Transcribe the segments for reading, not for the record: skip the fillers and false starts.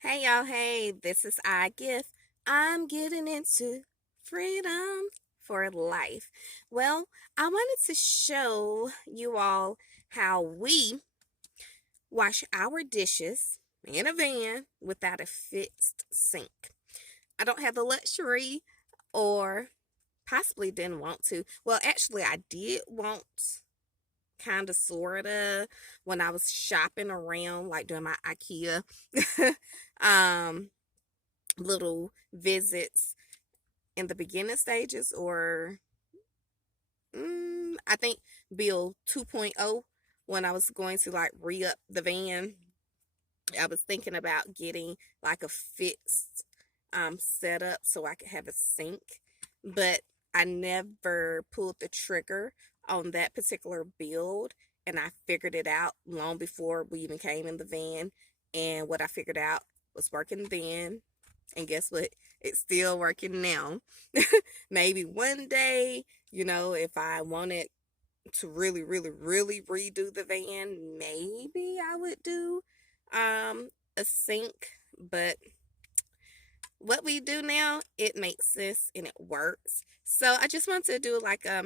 Hey y'all, hey, this is I Gift. I'm getting into freedom for life. Well, I wanted to show you all how we wash our dishes in a van without a fixed sink. I don't have the luxury or possibly didn't want to. Well, actually, I did want kind of sort of when I was shopping around, like doing my IKEA um little visits in the beginning stages, or I think Bill 2.0, when I was going to like re-up the van. I was thinking about getting like a fixed setup so I could have a sink, but I never pulled the trigger on that particular build, and I figured it out long before we even came in the van. And what I figured out was working then, and guess what? It's still working now. Maybe one day, if I wanted to really, really, really redo the van, maybe I would do a sink. But what we do now, it makes sense and it works. So I just want to do like a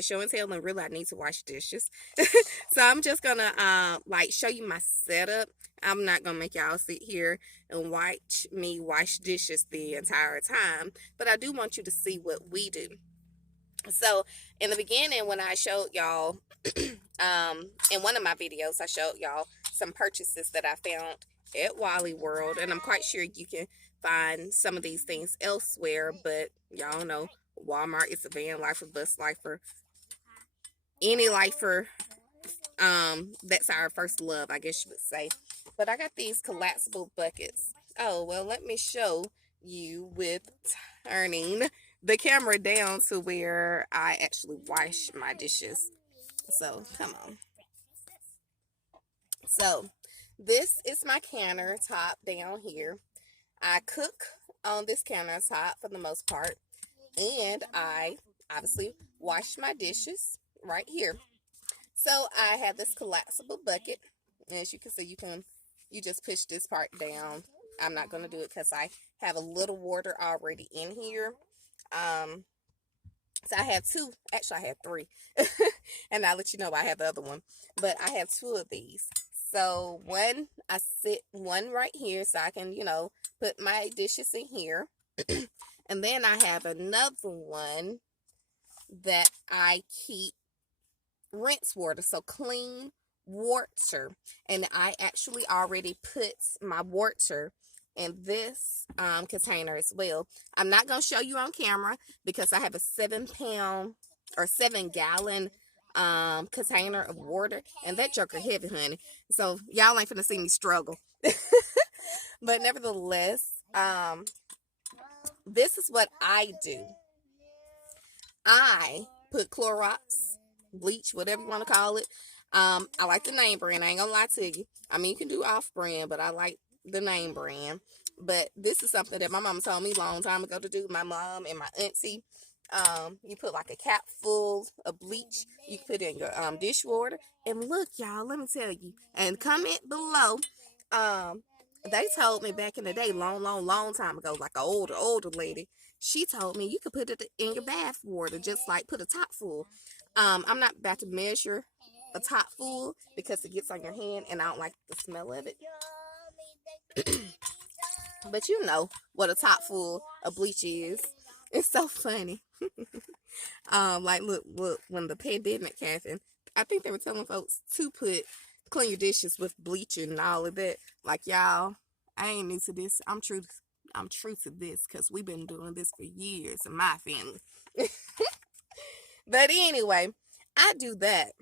show and tell, and really I need to wash dishes. So I'm just gonna like show you my setup. I'm not gonna make y'all sit here and watch me wash dishes the entire time, but I do want you to see what we do. So in the beginning, when I showed y'all in one of my videos, I showed y'all some purchases that I found at Wally World, and I'm quite sure you can find some of these things elsewhere, but y'all know Walmart is a van lifer, bus lifer, any lifer. That's our first love, I guess you would say. But I got these collapsible buckets. Oh, well, let me show you with turning the camera down to where I actually wash my dishes. So, come on. So, this is my countertop down here. I cook on this countertop for the most part, and I obviously wash my dishes right here. So I have this collapsible bucket. As you can see, you just push this part down. I'm not going to do it because I have a little water already in here. Um, so I have two. Actually, I have three, and I'll let you know I have the other one. But I have two of these. So I sit one right here, so I can put my dishes in here, and then I have another one that I keep rinse water, so clean water. And I actually already put my water in this container as well. I'm not going to show you on camera because I have a 7 pound or 7 gallon container of water, and that joker heavy, honey. So y'all ain't finna see me struggle. But nevertheless, this is what I do. I put Clorox, bleach, whatever you want to call it. I like the name brand. I ain't gonna lie to you. I mean, you can do off brand, but I like the name brand. But this is something that my mom told me a long time ago to do. My mom and my auntie. You put like a cap full of bleach. You put in your dishwater. And look, y'all, let me tell you. And comment below. Um, they told me back in the day, long, long, long time ago, like an older lady. She told me you could put it in your bath water, just like put a top full. I'm not about to measure a top full because it gets on your hand and I don't like the smell of it. But you know what a top full of bleach is. It's so funny. Like look, when the pandemic happened, I think they were telling folks to clean your dishes with bleach and all of that. Like y'all, I ain't new to this. I'm true to this because we've been doing this for years in my family. But anyway, I do that.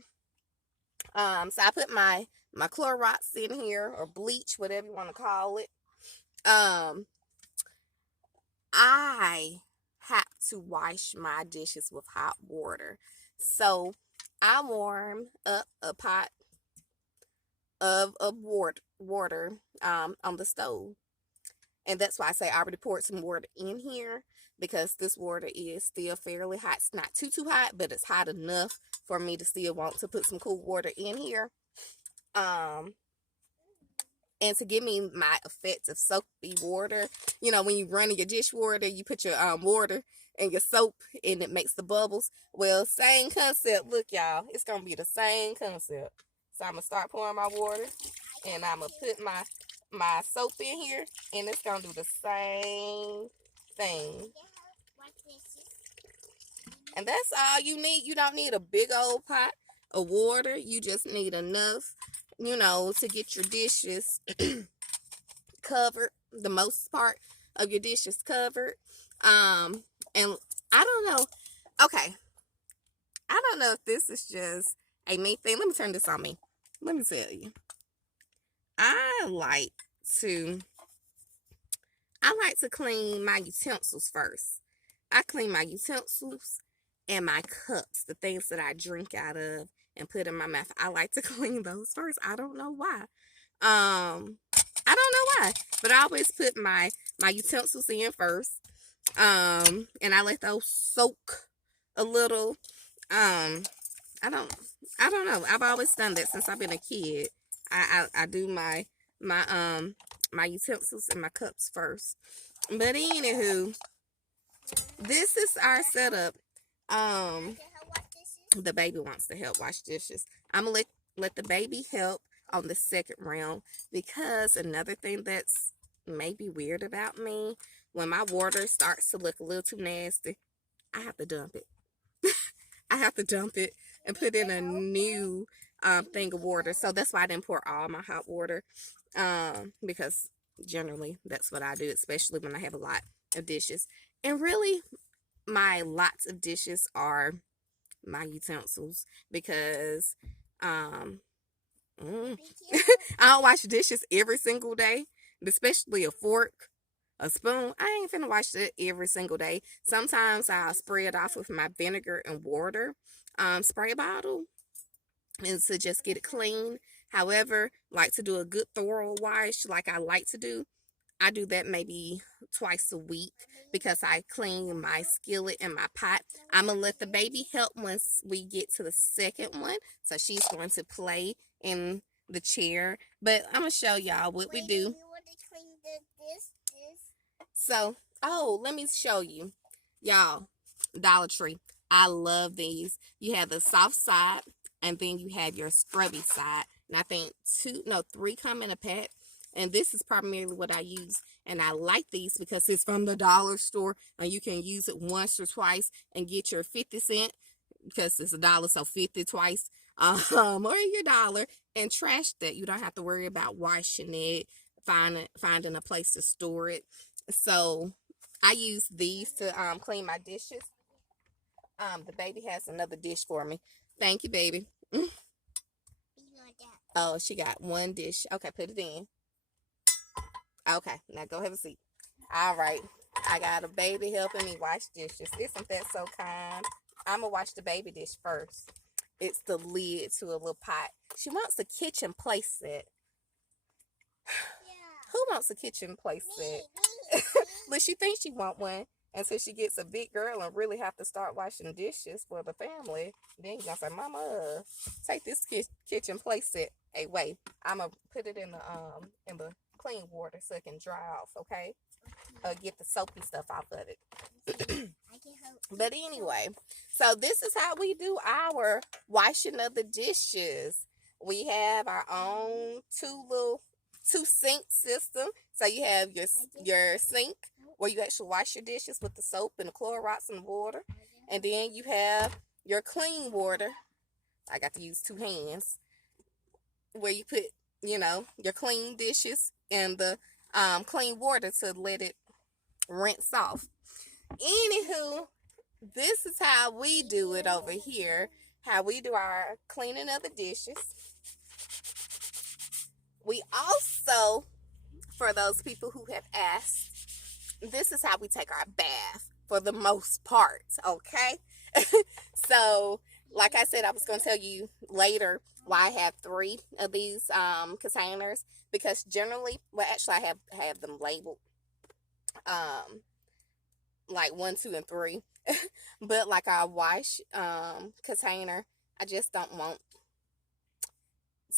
So I put my Clorox in here, or bleach, whatever you want to call it. Um, I have to wash my dishes with hot water. So I warm up a pot of water on the stove. And that's why I say I already poured some water in here, because this water is still fairly hot. It's not too hot, but it's hot enough for me to still want to put some cool water in here. Um, And to give me my effective soapy water, you know, when you run in your dishwater, you put your water and your soap and it makes the bubbles. Well, same concept. Look, y'all, it's gonna be the same concept. So I'm gonna start pouring my water, and I'm gonna put my soap in here, and it's gonna do the same thing. And that's all you need. You don't need a big old pot of water. You just need enough, you know, to get your dishes covered, the most part of your dishes covered. And I don't know. Okay. I don't know if this is just a me thing. Let me turn this on me. Let me tell you. I like to clean my utensils first. I clean my utensils and my cups, the things that I drink out of and put in my mouth. I like to clean those first. I don't know why. I don't know why, but I always put my utensils in first. And I let those soak a little. I don't know. I've always done that since I've been a kid. I do my utensils and my cups first. But anywho, this is our setup. The baby wants to help wash dishes. I'm gonna let the baby help on the second round, because another thing that's maybe weird about me, when my water starts to look a little too nasty, I have to dump it. I have to dump it and put in a new thing of water. So that's why I didn't pour all my hot water, because generally that's what I do, especially when I have a lot of dishes. And really, my lots of dishes are my utensils, because I don't wash dishes every single day, especially a fork, a spoon. I ain't finna wash it every single day. Sometimes I'll spray it off with my vinegar and water spray bottle, and to just get it clean. However, like to do a good thorough wash like I like to do, I do that maybe twice a week, because I clean my skillet and my pot. I'm going to let the baby help once we get to the second one. So she's going to play in the chair. But I'm going to show y'all what we do. So, let me show you. Y'all, Dollar Tree. I love these. You have the soft side, and then you have your scrubby side. And I think 3 come in a pack. And this is primarily what I use. And I like these because it's from the dollar store, and you can use it once or twice and get your 50 cent, because it's $1, so 50 twice, or your $1, and trash that. You don't have to worry about washing it, finding a place to store it. So I use these to clean my dishes. The baby has another dish for me. Thank you, baby. Oh, she got one dish. Okay, put it in. Okay, now go have a seat. All right, I got a baby helping me wash dishes. Isn't that so kind? I'm going to wash the baby dish first. It's the lid to a little pot. She wants a kitchen place set. Yeah. Who wants a kitchen place set? But she thinks she wants one until she gets a big girl and really have to start washing dishes for the family. Then you're going to say, Mama, take this kitchen place set away. I'm going to put it in the clean water so it can dry off, okay? Get the soapy stuff off of it. But anyway, so this is how we do our washing of the dishes. We have our own two sink system. So you have your sink where you actually wash your dishes with the soap and the Clorox and the water. And then you have your clean water. I got to use 2 hands, where you put, your clean dishes in the clean water to let it rinse off. Anywho, this is how we do it over here. How we do our cleaning of the dishes. We also, for those people who have asked, this is how we take our bath for the most part, okay? So, like I said, I was going to tell you later why I have 3 of these containers, because generally, actually I have them labeled like 1, 2, and 3. But like our wash container, I just don't want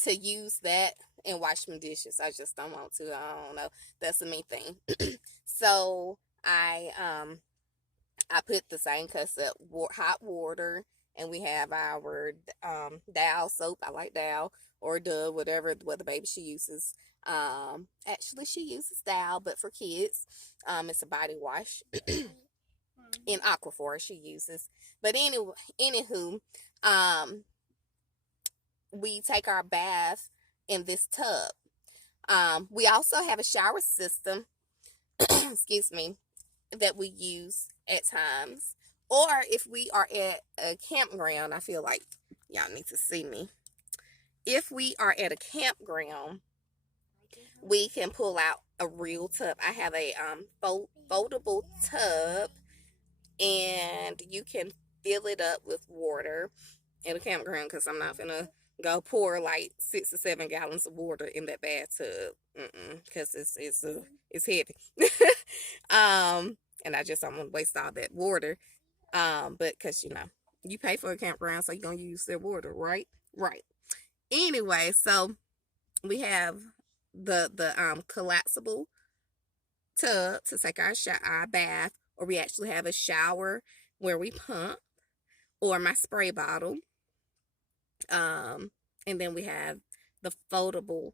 to use that and wash my dishes. I just don't want to. I don't know. That's a me thing. So I put the same cup of hot water, and we have our Dow soap. I like Dow or Dove, whatever what the baby she uses. Actually she uses Dow, but for kids, it's a body wash. In Aquaphor she uses. But anyway, anywho, we take our bath in this tub. We also have a shower system, excuse me, that we use at times. Or if we are at a campground, I feel like y'all need to see me. If we are at a campground, we can pull out a real tub. I have a foldable tub, and you can fill it up with water in a campground, because I'm not gonna go pour like 6 or 7 gallons of water in that bathtub, because it's heavy. And I just don't want to waste all that water. But because you pay for a campground, so you're gonna use their water, right? Anyway, so we have the collapsible tub to take our bath, or we actually have a shower where we pump, or my spray bottle. And then we have the foldable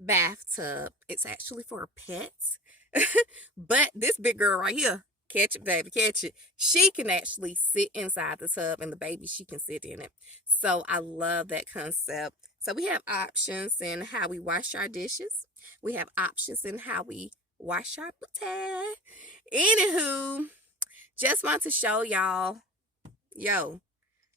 bathtub. It's actually for pets. But this big girl right here, catch it, baby, catch it. She can actually sit inside the tub, and the baby, she can sit in it. So I love that concept. So we have options in how we wash our dishes. We have options in how we wash our booty. Anywho, just want to show y'all,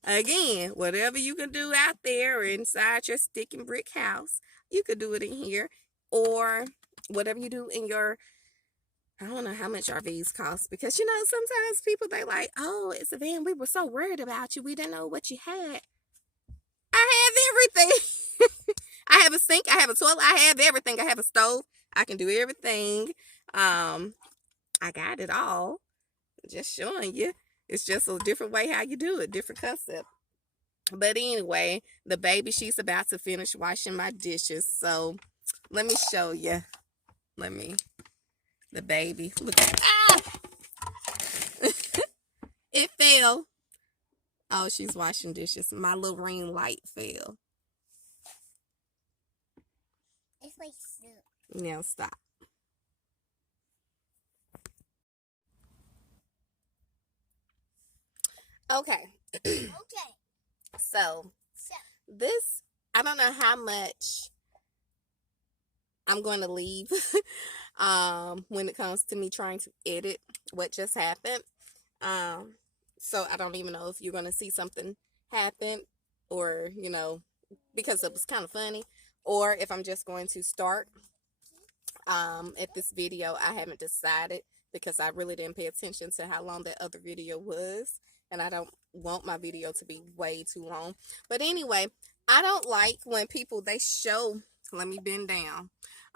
again, whatever you can do out there inside your stick and brick house, you could do it in here. Or whatever you do in your, I don't know how much RVs cost, because sometimes people, they like, oh, it's a van, we were so worried about you, we didn't know what you had. I have everything. I have a sink, I have a toilet, I have everything. I have a stove, I can do everything. I got it all. Just showing you. It's just a different way how you do it, different concept. But anyway, the baby, she's about to finish washing my dishes. So let me show you. The baby. Look at it fell. Oh, she's washing dishes. My little ring light fell. It's like soup. Now stop. Okay. Okay. So this, I don't know how much I'm going to leave when it comes to me trying to edit what just happened. So I don't even know if you're going to see something happen, or, because it was kind of funny, or if I'm just going to start at this video. I haven't decided, because I really didn't pay attention to how long that other video was, and I don't want my video to be way too long. But anyway, I don't like when people, they show, let me bend down.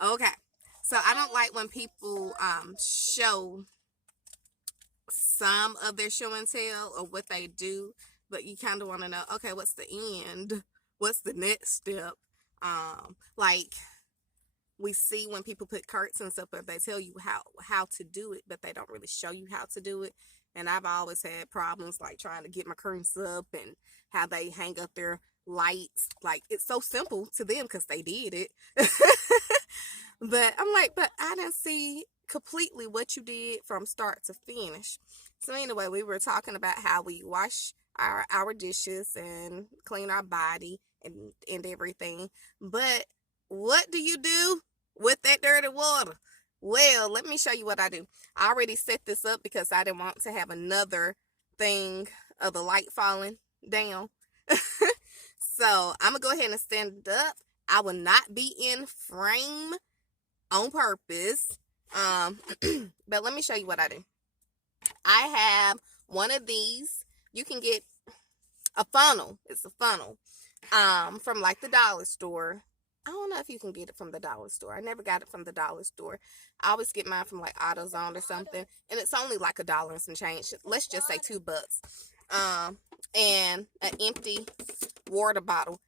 Okay. So I don't like when people show some of their show and tell, or what they do, but you kind of want to know, okay, what's the end? What's the next step? Like, we see when people put curtains and stuff, but they tell you how to do it, but they don't really show you how to do it. And I've always had problems, like, trying to get my curtains up, and how they hang up their lights. Like, it's so simple to them because they did it. But I'm like, but I didn't see completely what you did from start to finish. So anyway, we were talking about how we wash our dishes and clean our body and everything. But what do you do with that dirty water? Well, let me show you what I do. I already set this up because I didn't want to have another thing of the light falling down. So I'm going to go ahead and stand it up. I will not be in frame on purpose. But let me show you what I do. I have one of these. You can get a funnel. It's a funnel from like the dollar store. I don't know if you can get it from the dollar store. I never got it from the dollar store. I always get mine from like AutoZone or something, and it's only like $1 and some change. Let's just say $2. And an empty water bottle.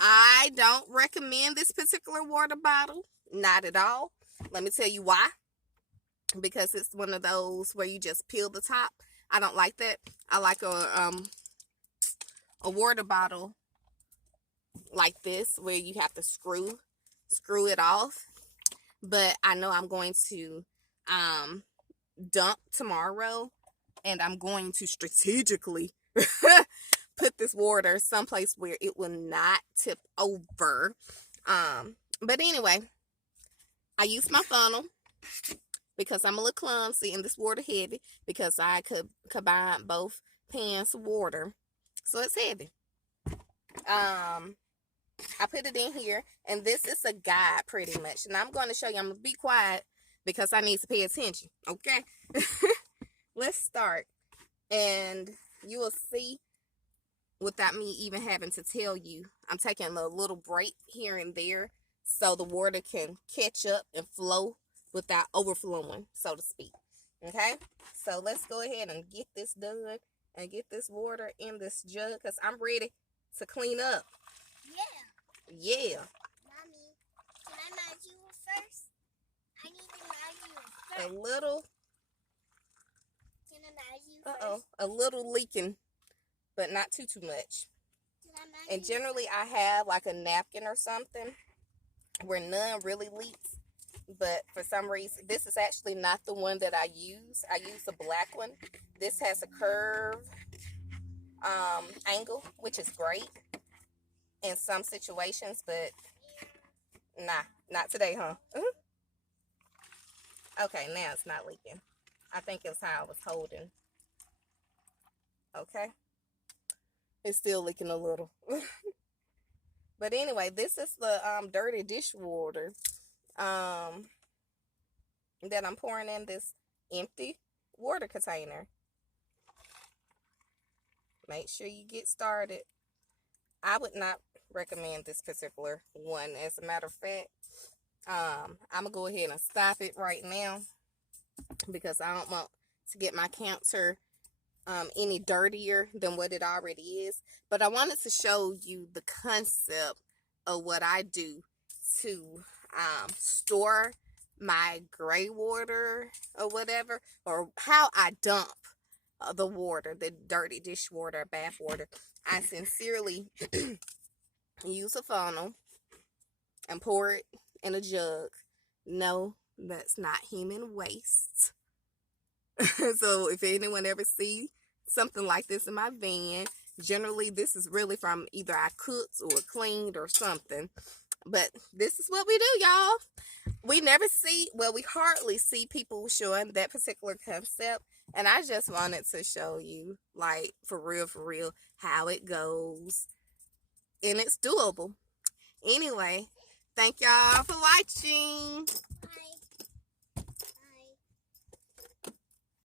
I don't recommend this particular water bottle. Not at all. Let me tell you why. Because it's one of those where you just peel the top. I don't like that. I like a water bottle like this where you have to screw it off. But I know I'm going to dump tomorrow, and I'm going to strategically put this water someplace where it will not tip over. But anyway, I use my funnel because I'm a little clumsy and this water heavy because I could combine both pans of water, so it's heavy. I put it in here, and this is a guide pretty much, and I'm going to show you. I'm gonna be quiet because I need to pay attention. Okay. Let's start, and you will see without me even having to tell you, I'm taking a little break here and there so the water can catch up and flow without overflowing, so to speak. Okay, so let's go ahead and get this done and get this water in this jug because I'm ready to clean up. Yeah. Mommy, can I measure you first? I need to measure you first. A little. Can I measure you first? A little leaking, but not too much. Can I measure And generally I have like a napkin or something where none really leaks. But for some reason, this is actually not the one that I use. I use a black one. This has a curve angle, which is great in some situations, but not today, huh? Okay, now it's not leaking. I think it's how I was holding. Okay. It's still leaking a little. But anyway, this is the dirty dishwater that I'm pouring in this empty water container. Make sure you get started. I would not recommend this particular one. As a matter of fact, I'm going to go ahead and stop it right now because I don't want to get my counter any dirtier than what it already is. But I wanted to show you the concept of what I do to store my gray water or whatever, or how I dump the water, the dirty dishwater, bath water. I sincerely use a funnel and pour it in a jug. No, that's not human waste. So if anyone ever see something like this in my van, generally this is really from either I cooked or cleaned or something. But this is what we do, y'all. We never see, well, we hardly see people showing that particular concept. And I just wanted to show you, like, for real, how it goes. And it's doable. Anyway, thank y'all for watching.